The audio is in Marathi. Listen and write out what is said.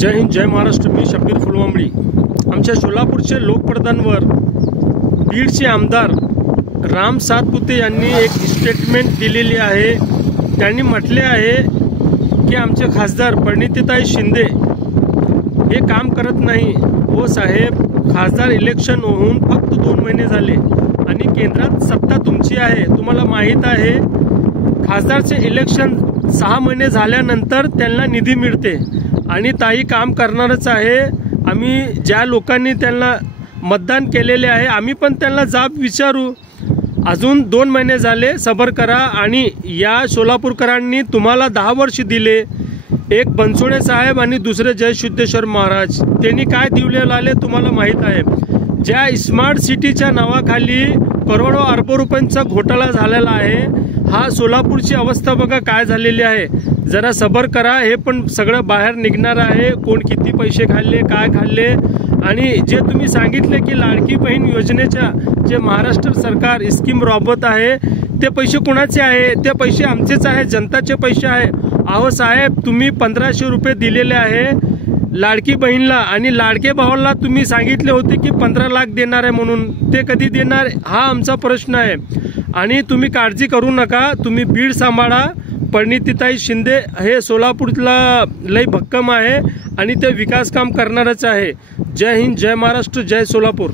जय हिंद, जय महाराष्ट्र। मी शब्बीर फुलवांबळी। आमच्या सोलापूरचे लोकप्रधानवर बीडचे आमदार राम सातपुते यांनी एक स्टेटमेंट दिलेली आहे। त्यांनी म्हटले आहे की आमचे खासदार परिणितीताई शिंदे हे काम करत नाही। हो साहेब, खासदार इलेक्शन होऊन फक्त 2 महिने झाले आणि केंद्रात सत्ता तुमची आहे। तुम्हाला माहित आहे खासदारचे इलेक्शन 6 महिने झाल्यानंतर त्यांना निधी मिळते आणि ताई काम करणारच आहे। आम्ही ज्या लोकांनी त्यांना मतदान केलेले आहे आम्ही पण त्यांना जाब विचारू। अजून 2 महिने झाले, सबर करा। आणि या सोलापूरकरांनी तुम्हाला 10 वर्ष दिले। एक बनसोडे साहेब आणि दुसरे जय सिद्धेश्वर महाराज, त्यांनी काय दिवले लाले तुम्हाला माहित आहे। ज्या स्मार्ट सिटीच्या नावाखाली करोडो अरबो रुपयांचा घोटाळा झालेला आहे। हा सोलापूरची अवस्था बघा काय झालेली आहे। जरा सबर करा, हे पण सगळं बाहेर निघणार आहे। कोण किती पैसे खाल्ले, काय खाल्ले। आणि जे तुम्ही सांगितले की लाडकी बहीण योजनेच्या जे महाराष्ट्र सरकार स्कीम राबवत आहे ते पैसे कोणाचे आहे? ते पैसे आमचेच आहे, जनताचे पैसे आहे। अहो साहेब, तुम्ही 1500 रुपये दिलेले आहे लाडकी बहीणला आणि लाडके भावाला तुम्ही सांगितले होते की 15 लाख देणार आहे म्हणून। ते कधी देणार हा आमचा प्रश्न आहे। आणि तुम्ही काळजी करू नका, तुम्ही बीड सांभाळा। परिणितीताई शिंदे हे सोलापूरला लय भक्कम आहे आणि ते विकास काम करणारच आहे। जय हिंद, जय महाराष्ट्र, जय सोलापूर।